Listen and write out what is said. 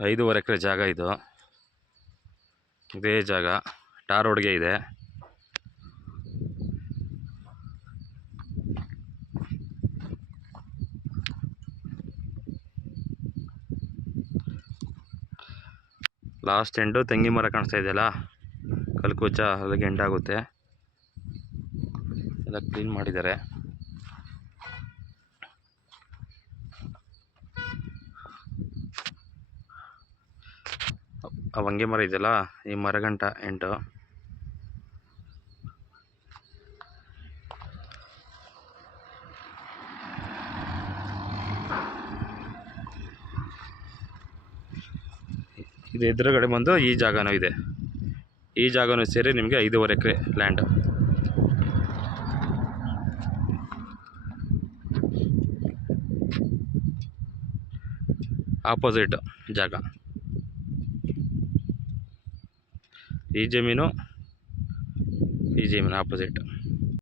5.5 ಎಕರೆ ಜಾಗ ಇದು. ಇದೇ ಜಾಗ ಟಾರ್ ರೋಡ್ಗೆ ಇದೆ. ಲಾಸ್ಟ್ ಎಂಡು ತೆಂಗಿನ ಮರ ಕಾಣಿಸ್ತಾ ಇದೆಯಲ್ಲ, ಕಲ್ಕುಚ್ಚ ಅಲ್ಲಿಗೆ ಎಂಡಾಗುತ್ತೆ. ಎಲ್ಲ ಕ್ಲೀನ್ ಮಾಡಿದ್ದಾರೆ. ಆ ಹೊಂಗೆ ಮರ ಇದೆಯಲ್ಲ, ಈ ಮರಗಂಟ ಎಂಟು. ಇದು ಎದುರುಗಡೆ ಬಂದು ಈ ಜಾಗನೂ ಇದೆ. ಈ ಜಾಗನೂ ಸೇರಿ ನಿಮಗೆ 5.5 ಎಕರೆ ಲ್ಯಾಂಡ್. ಆಪೋಸಿಟ್ ಜಾಗ. ಈ ಜಮೀನು ಆಪೋಸಿಟ್.